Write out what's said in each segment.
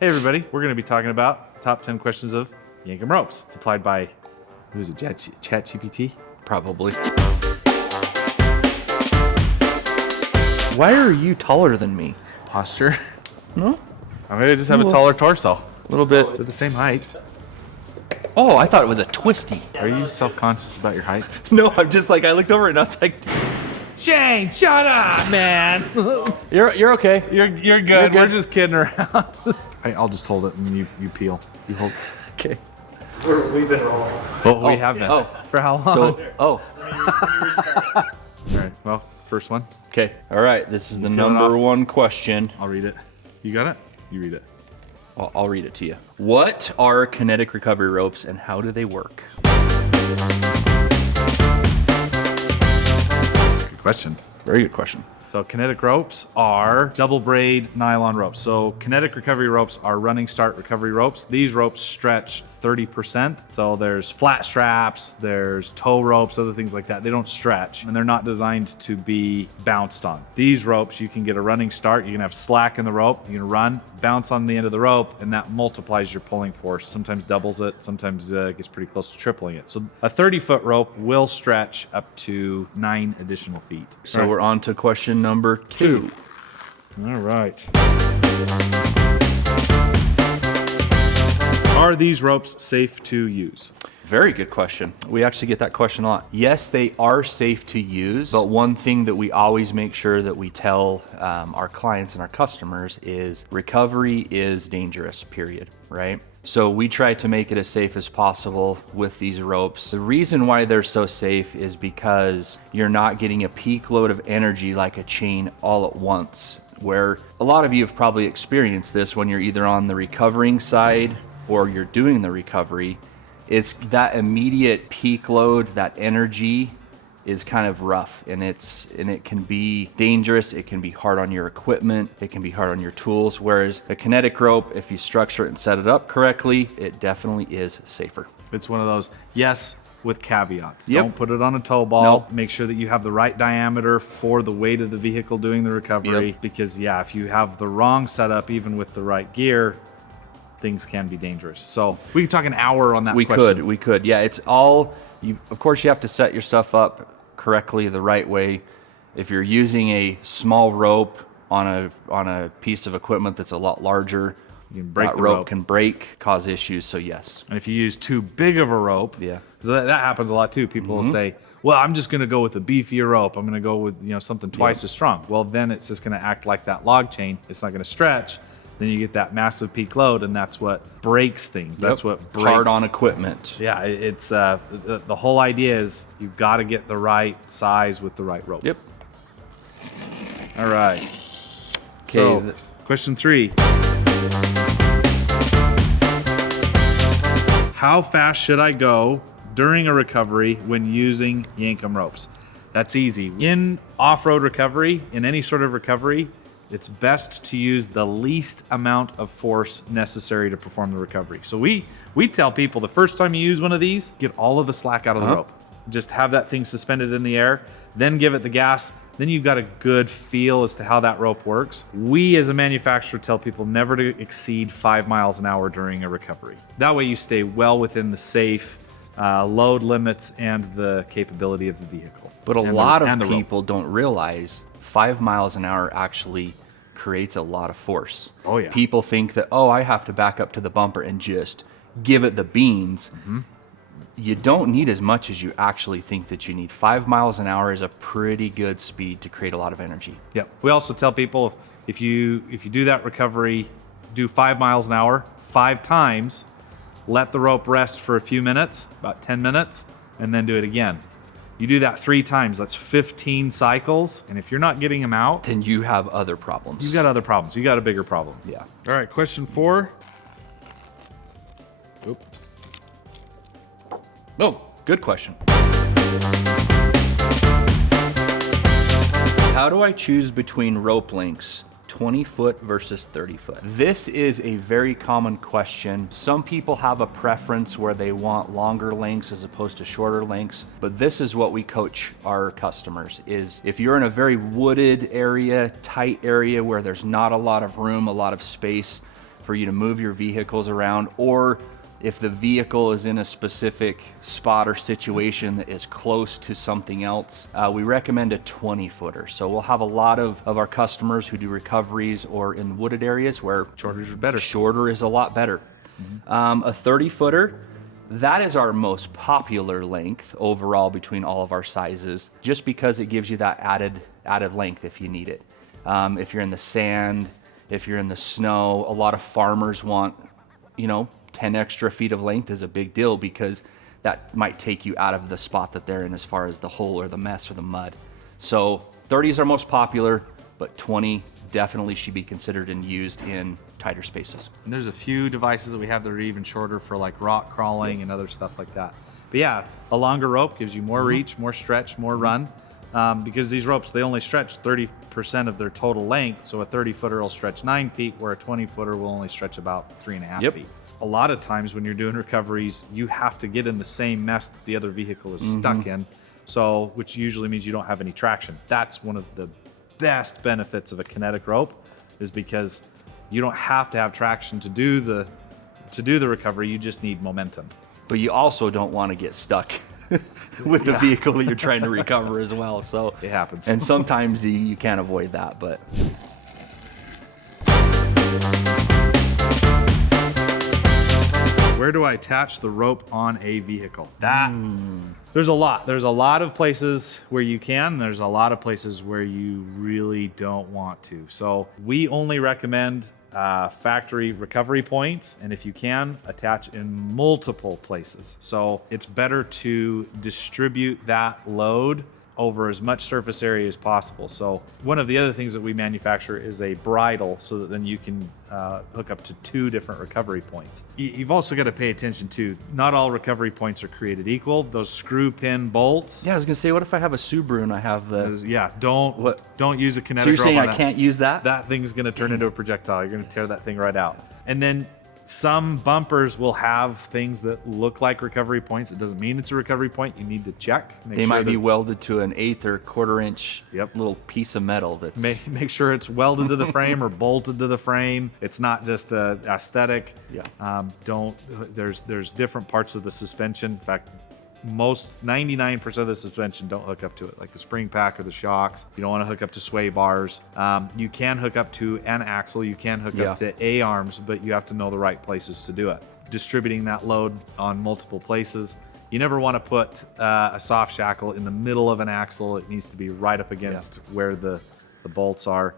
Hey everybody, we're going to be talking about top 10 questions of Yankum Ropes. Supplied by, who is it, ChatGPT? Probably. Why are you taller than me? Posture. No? I mean, I just have a taller torso. A little bit. We're the same height. Oh, I thought it was a twisty. Are you self-conscious about your height? No, I'm just like, I looked over and I was like, Shane, shut up, man. you're okay. You're good. We're just kidding around. I'll just hold it and you peel. You hold. Okay. We've been rolling. Well, we have been. Oh. For how long? So, All right. Well, first one. okay. All right. This is the peel it number off? one question. I'll read it. You got it? You read it. I'll read it to you. What are kinetic recovery ropes and how do they work? Good question. Very good question. So kinetic ropes are double braid nylon ropes. So kinetic recovery ropes are running start recovery ropes. These ropes stretch 30%. So there's flat straps, there's tow ropes, other things like that. They don't stretch and they're not designed to be bounced on. These ropes, you can get a running start. You can have slack in the rope. You can run, bounce on the end of the rope, and that multiplies your pulling force. Sometimes doubles it, sometimes gets pretty close to tripling it. So a 30-foot rope will stretch up to 9 additional feet. So we're on to question number 2. All right. Are these ropes safe to use? Very good question. We actually get that question a lot. Yes, they are safe to use, but one thing that we always make sure that we tell our clients and our customers is recovery is dangerous, period, right? So we try to make it as safe as possible with these ropes. The reason why they're so safe is because you're not getting a peak load of energy like a chain all at once, where a lot of you have probably experienced this when you're either on the recovering side or you're doing the recovery. It's that immediate peak load, that energy is kind of rough, and it can be dangerous. It can be hard on your equipment. It can be hard on your tools. Whereas a kinetic rope, if you structure it and set it up correctly, it definitely is safer. It's one of those, yes, with caveats. Yep. Don't put it on a tow ball. Nope. Make sure that you have the right diameter for the weight of the vehicle doing the recovery. Yep. Because yeah, if you have the wrong setup, even with the right gear, things can be dangerous. So we could talk an hour on that question. We could. Yeah, it's all, of course you have to set your stuff up correctly the right way. If you're using a small rope on a piece of equipment that's a lot larger, You can break that the rope rope. can break, cause issues, so yes. And if you use too big of a rope, Yeah. because that happens a lot too. People will say, well, I'm just going to go with a beefier rope. I'm going to go with something twice as strong. Well, then it's just going to act like that log chain. It's not going to stretch. Then you get that massive peak load, and that's what breaks things. That's what breaks. Hard on equipment. Yeah, it's the whole idea is you've got to get the right size with the right rope. Yep. All right. Okay. So, question 3. How fast should I go during a recovery when using Yankum ropes? That's easy. In off-road recovery, in any sort of recovery, it's best to use the least amount of force necessary to perform the recovery. So we tell people the first time you use one of these, get all of the slack out of the rope. Just have that thing suspended in the air, then give it the gas. Then you've got a good feel as to how that rope works. We as a manufacturer tell people never to exceed 5 miles an hour during a recovery. That way you stay well within the safe load limits and the capability of the vehicle. But a And lot and of the rope. people don't realize 5 miles an hour actually creates a lot of force. Oh, yeah. People think that, I have to back up to the bumper and just give it the beans. You don't need as much as you actually think that you need. 5 miles an hour is a pretty good speed to create a lot of energy. Yep. We also tell people if you do that recovery, do 5 miles an hour 5 times, let the rope rest for a few minutes, about 10 minutes, and then do it again. You do that 3 times, that's 15 cycles, and if you're not getting them out, Then you have other problems. you've got other problems. You got a bigger problem. Yeah. All right, question 4. Oop. Oh, good question. How do I choose between rope lengths, 20 foot versus 30 foot? This is a very common question. Some people have a preference where they want longer lengths as opposed to shorter lengths, but this is what we coach our customers is if you're in a very wooded area, tight area where there's not a lot of room, a lot of space, for you to move your vehicles around, or if the vehicle is in a specific spot or situation that is close to something else, we recommend a 20-footer. So we'll have a lot of our customers who do recoveries or in wooded areas where Shorter is better. Shorter is a lot better. A 30-footer, that is our most popular length overall between all of our sizes, just because it gives you that added length if you need it. If you're in the sand, if you're in the snow, a lot of farmers want, 10 extra feet of length is a big deal because that might take you out of the spot that they're in as far as the hole or the mess or the mud. So 30 is our most popular, but 20 definitely should be considered and used in tighter spaces. And there's a few devices that we have that are even shorter for like rock crawling and other stuff like that. But yeah, a longer rope gives you more reach, more stretch, more run. Because these ropes, they only stretch 30% of their total length. So a 30-footer will stretch 9 feet, where a 20-footer will only stretch about 3.5 feet. A lot of times when you're doing recoveries, you have to get in the same mess that the other vehicle is stuck in. So, which usually means you don't have any traction. That's one of the best benefits of a kinetic rope, is because you don't have to have traction to do the recovery. You just need momentum. But you also don't want to get stuck with the vehicle that you're trying to recover as well. So It happens. And sometimes you can't avoid that, but Where do I attach the rope on a vehicle? There's a lot. There's a lot of places where you can. There's a lot of places where you really don't want to. So we only recommend factory recovery points, and if you can, attach in multiple places. So it's better to distribute that load over as much surface area as possible. So one of the other things that we manufacture is a bridle, so that then you can hook up to 2 different recovery points. You've also got to pay attention to, not all recovery points are created equal. Those screw pin bolts. yeah, I was gonna say, what if I have a Subaru and I have the? Yeah, don't use a kinetic So you're rope saying on I that. can't use that? That thing's going to turn into a projectile. You're going to tear that thing right out. And then some bumpers will have things that look like recovery points. It doesn't mean it's a recovery point. You need to check. They might be welded to an 1/8 or 1/4 inch little piece of metal. That's Make sure it's welded to the frame or bolted to the frame. It's not just a aesthetic. Yeah. There's different parts of the suspension. In fact, 99% of the suspension don't hook up to it, like the spring pack or the shocks. You don't want to hook up to sway bars. You can hook up to an axle. You can hook up to A-arms, but you have to know the right places to do it. Distributing that load on multiple places. You never want to put a soft shackle in the middle of an axle. It needs to be right up against where the bolts are.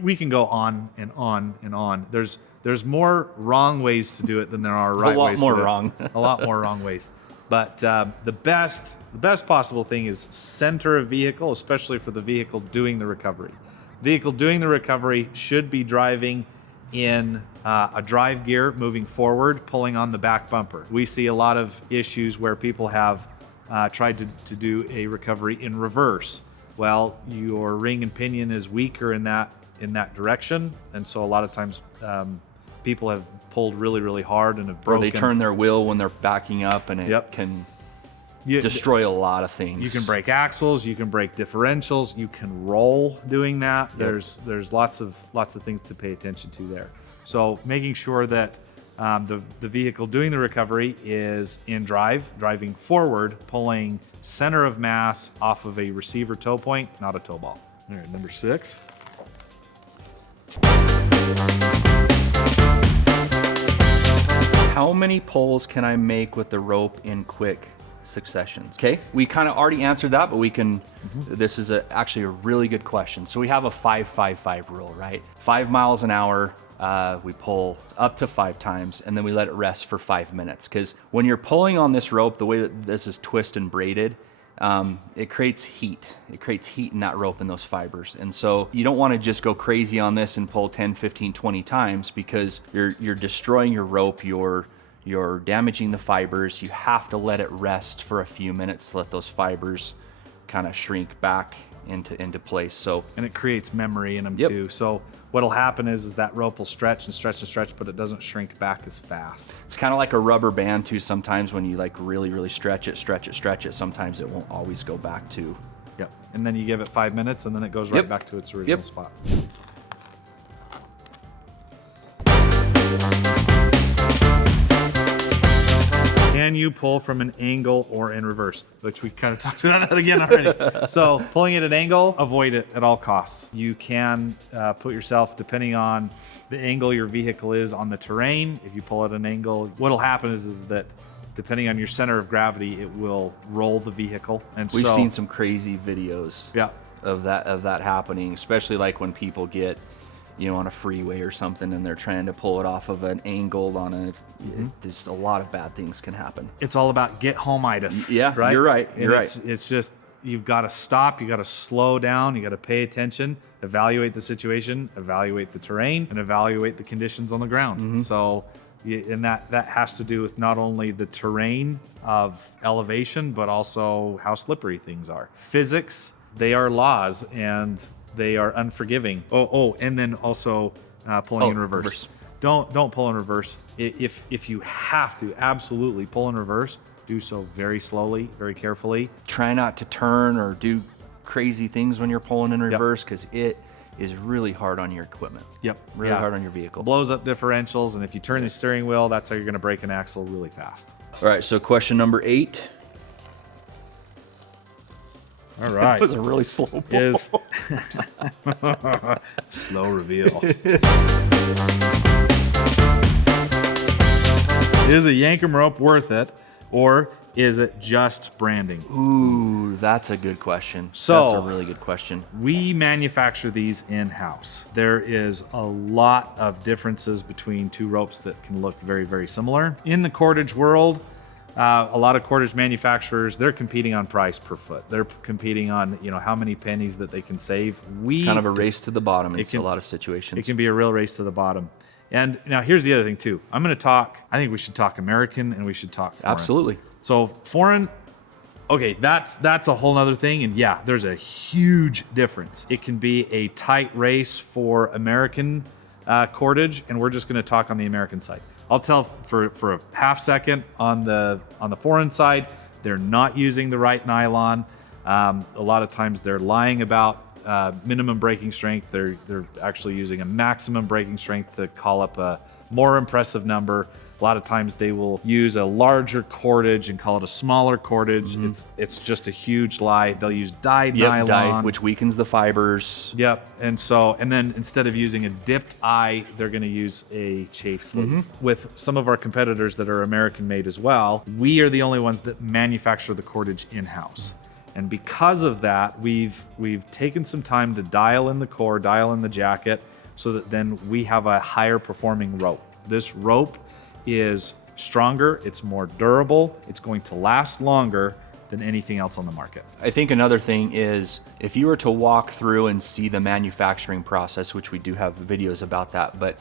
We can go on and on and on. There's more wrong ways to do it than there are right ways to do it. A lot more wrong. A lot more wrong ways. But the best possible thing is center of vehicle, especially for the vehicle doing the recovery. Vehicle doing the recovery should be driving in a drive gear, moving forward, pulling on the back bumper. We see a lot of issues where people have tried to do a recovery in reverse. Well, your ring and pinion is weaker in that direction, and so a lot of times people have pulled really, really hard and have or broken. they turn their wheel when they're backing up, and it can destroy a lot of things. You can break axles, you can break differentials, you can roll doing that. There's lots of things to pay attention to there. So making sure that the vehicle doing the recovery is in driving forward, pulling center of mass off of a receiver toe point, not a toe ball. All right, number 6. How many pulls can I make with the rope in quick successions? Okay, we kind of already answered that, but we can, this is actually a really good question. So we have a 5-5-5 rule, right? 5 miles an hour, we pull up to 5 times, and then we let it rest for 5 minutes. Because when you're pulling on this rope, the way that this is twist and braided, it creates heat. It creates heat in that rope and those fibers. And so you don't want to just go crazy on this and pull 10, 15, 20 times, because you're destroying your rope, you're damaging the fibers. You have to let it rest for a few minutes to let those fibers kind of shrink back into place. So, and it creates memory in them too. So what'll happen is that rope will stretch and stretch and stretch, but it doesn't shrink back as fast. It's kind of like a rubber band too. Sometimes when you like really stretch it, sometimes it won't always go back to. Yep. And then you give it 5 minutes, and then it goes right back to its original spot. can you pull from an angle or in reverse? Which we kind of talked about that again already. So pulling at an angle, avoid it at all costs. You can put yourself, depending on the angle your vehicle is on the terrain, if you pull at an angle, what'll happen is that depending on your center of gravity, it will roll the vehicle. And We've seen some crazy videos yeah, of that happening, especially like when people get, you know, on a freeway or something and they're trying to pull it off of an angle on a, there's a lot of bad things can happen. it's all about get home-itis. Yeah, right? you're right. And You're right. It's just, you've got to stop, you got to slow down, you got to pay attention, evaluate the situation, evaluate the terrain, and evaluate the conditions on the ground. So, and that has to do with not only the terrain of elevation, but also how slippery things are. Physics, they are laws, and they are unforgiving. And then also pulling in reverse. Don't pull in reverse. If you have to absolutely pull in reverse, do so very slowly, very carefully. Try not to turn or do crazy things when you're pulling in reverse, because it is really hard on your equipment. Yep. Really hard on your vehicle. Blows up differentials, and if you turn the steering wheel, that's how you're going to break an axle really fast. All right, so question number 8. All right. That was a really slow pull. Is slow reveal. Is a Yankum rope worth it, or is it just branding? Ooh, that's a good question. So- that's a really good question. We manufacture these in-house. There is a lot of differences between two ropes that can look very, very similar. In the cordage world, a lot of cordage manufacturers, they're competing on price per foot. They're competing on, you know, how many pennies that they can save. It's kind of a race to the bottom in It can- a lot of situations. It can be a real race to the bottom. And now here's the other thing too. I think we should talk American and we should talk foreign. Absolutely. So foreign, okay, that's a whole nother thing. And yeah, there's a huge difference. It can be a tight race for American cordage, and we're just gonna talk on the American side. I'll tell for a half second on the foreign side, they're not using the right nylon. A lot of times they're lying about minimum braking strength. They're actually using a maximum braking strength to call up a more impressive number. A lot of times they will use a larger cordage and call it a smaller cordage. It's just a huge lie. They'll use dyed nylon, dyed, which weakens the fibers. Yep. And then instead of using a dipped eye, they're going to use a chafe sleeve. With some of our competitors that are American made as well, we are the only ones that manufacture the cordage in-house. And because of that, we've taken some time to dial in the core, dial in the jacket, so that then we have a higher performing rope. This rope is stronger, it's more durable, it's going to last longer than anything else on the market. I think another thing is, if you were to walk through and see the manufacturing process, which we do have videos about that, but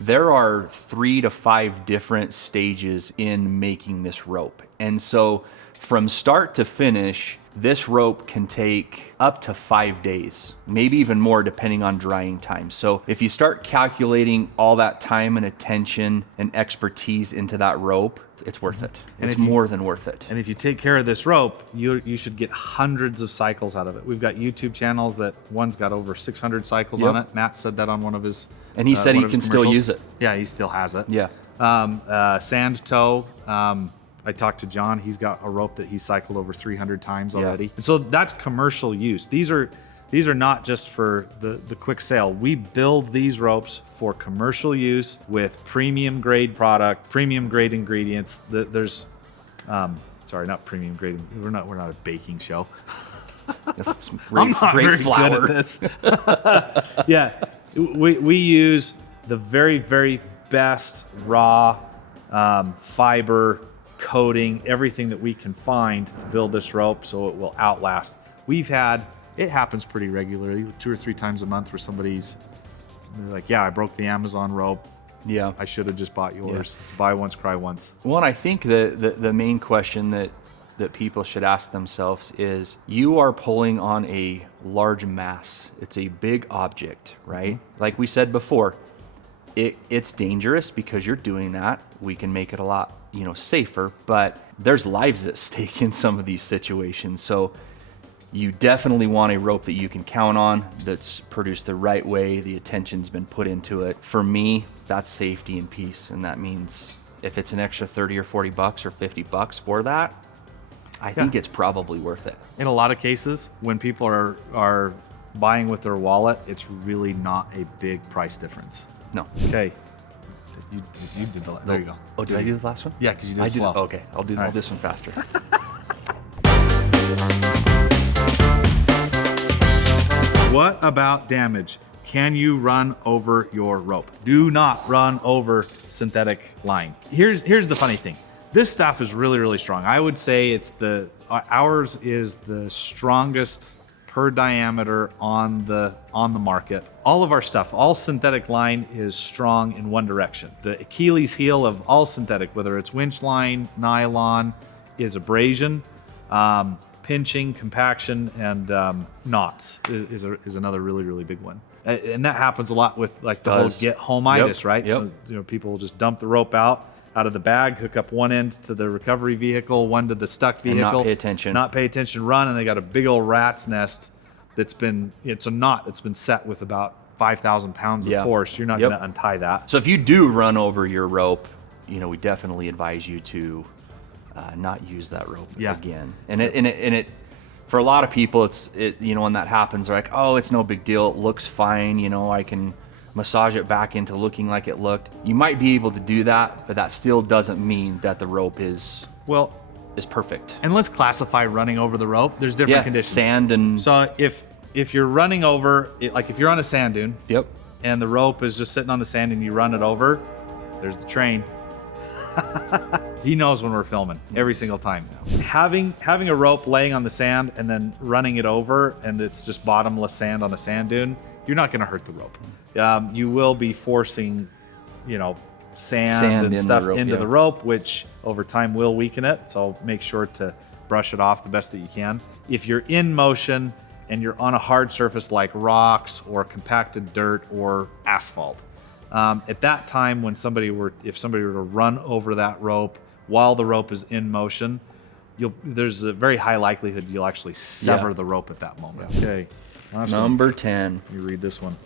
there are 3 to 5 different stages in making this rope. And so from start to finish, this rope can take up to 5 days, maybe even more depending on drying time. So if you start calculating all that time and attention and expertise into that rope, it's worth it. It's more than worth it. And if you take care of this rope, you should get hundreds of cycles out of it. We've got YouTube channels that one's got over 600 cycles on it. Matt said that on one of his And he said one he of can his still commercials. use it. Yeah, he still has it. Yeah. Sand toe. I talked to John. He's got a rope that he's cycled over 300 times already. And so that's commercial use. These are not just for the quick sale. We build these ropes for commercial use with premium grade product, premium grade ingredients. There's, sorry, not premium grade. We're not a baking show. I'm not Great very flour. good at this. Yeah, we use the very, very best raw fiber coating, everything that we can find to build this rope so it will outlast. It happens pretty regularly, 2 or 3 times a month, where they're like, yeah, I broke the Amazon rope. Yeah. I should have just bought yours. It's buy once, cry once. Well, and I think the main question that people should ask themselves is, you are pulling on a large mass. It's a big object, right? Like we said before, it's dangerous because you're doing that. We can make it a lot, safer, but there's lives at stake in some of these situations. So you definitely want a rope that you can count on, that's produced the right way, the attention's been put into it. For me, that's safety and peace, and that means if it's an extra 30 or 40 bucks or 50 bucks for that, I think it's probably worth it. In a lot of cases, when people are buying with their wallet, it's really not a big price difference. No. Okay. You did the there you go. Oh, did I do the last one? Yeah, because you did it slow. Okay, I'll do right. this one faster. What about damage? Can you run over your rope? Do not run over synthetic line. Here's the funny thing. This stuff is really, really strong. I would say it's ours is the strongest per diameter on the market. All of our stuff, all synthetic line is strong in one direction. The Achilles heel of all synthetic, whether it's winch line, nylon, is abrasion, pinching, compaction, and knots is another really, really big one. And that happens a lot with like the whole get homeitis, right? Yep. So people will just dump the rope out of the bag, hook up one end to the recovery vehicle, one to the stuck vehicle. And not pay attention. Not pay attention, run, and they got a big old rat's nest it's a knot that's been set with about 5,000 pounds of force. You're not going to untie that. So if you do run over your rope, we definitely advise you to not use that rope again. And it for a lot of people, when that happens, they're like, oh, it's no big deal. It looks fine. I can massage it back into looking like it looked. You might be able to do that, but that still doesn't mean that the rope is perfect. And let's classify running over the rope. There's different conditions. Sand and... So if you're running over, like if you're on a sand dune, and the rope is just sitting on the sand and you run it over, there's the train. He knows when we're filming every single time. Having a rope laying on the sand and then running it over and it's just bottomless sand on a sand dune, you're not going to hurt the rope. You will be forcing, sand and stuff into the rope, which over time will weaken it. So make sure to brush it off the best that you can. If you're in motion and you're on a hard surface like rocks or compacted dirt or asphalt, at that time when if somebody were to run over that rope while the rope is in motion, there's a very high likelihood you'll actually sever the rope at that moment. Okay. Number 10. You read this one.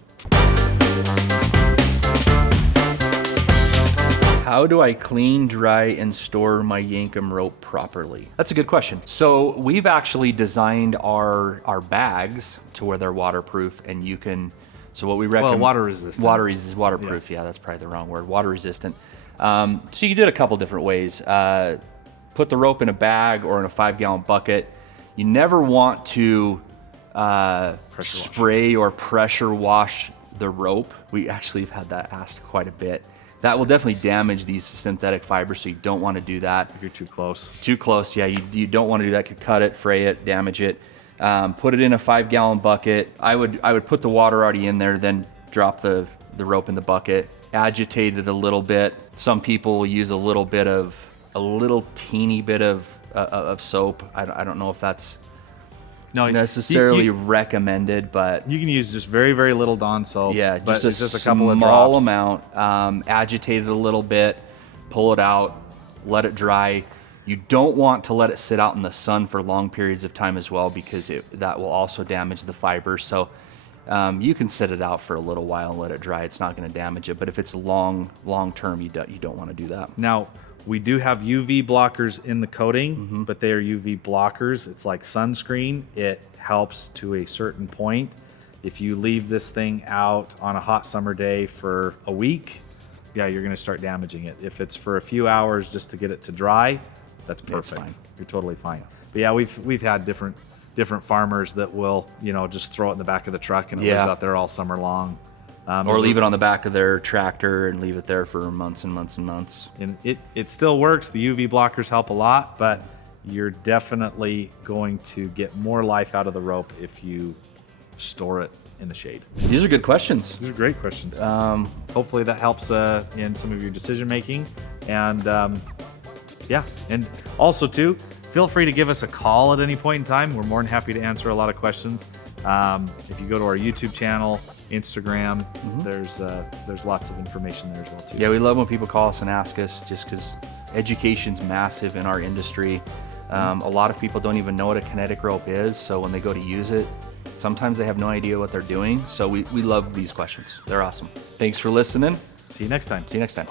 How do I clean, dry, and store my Yankum rope properly? That's a good question. So we've actually designed our bags to where they're waterproof, and you can. So what we recommend. Water resistant. Waterproof. Yeah, that's probably the wrong word. Water resistant. So you did a couple different ways. Put the rope in a bag or in a 5-gallon bucket. You never want to spray or pressure wash the rope. We actually have had that asked quite a bit. That will definitely damage these synthetic fibers, so you don't want to do that. If you're too close. Too close, yeah. You don't want to do that. Could cut it, fray it, damage it. Put it in a 5-gallon bucket. I would put the water already in there, then drop the rope in the bucket. Agitate it a little bit. Some people will use a little teeny bit of soap. I don't know if that's necessarily recommended, but you can use just very, very little Dawn soap. Yeah, just a couple of drops. Small amount. Agitate it a little bit, pull it out, let it dry. You don't want to let it sit out in the sun for long periods of time as well, because that will also damage the fibers. So you can sit it out for a little while and let it dry. It's not going to damage it, but if it's long term, you don't want to do that. Now, we do have UV blockers in the coating, but they are UV blockers. It's like sunscreen. It helps to a certain point. If you leave this thing out on a hot summer day for a week, you're going to start damaging it. If it's for a few hours just to get it to dry, that's perfect. It's fine. You're totally fine. But yeah, we've had different farmers that will, just throw it in the back of the truck and it lives out there all summer long. Or leave it on the back of their tractor and leave it there for months and months and months. And it still works. The UV blockers help a lot, but you're definitely going to get more life out of the rope if you store it in the shade. These are good questions. These are great questions. Hopefully that helps in some of your decision making. And and also too, feel free to give us a call at any point in time. We're more than happy to answer a lot of questions. If you go to our YouTube channel, Instagram, there's lots of information there as well too. Yeah, we love when people call us and ask us, just because education's massive in our industry. A lot of people don't even know what a kinetic rope is, so when they go to use it, sometimes they have no idea what they're doing. So we love these questions. They're awesome. Thanks for listening. See you next time. See you next time.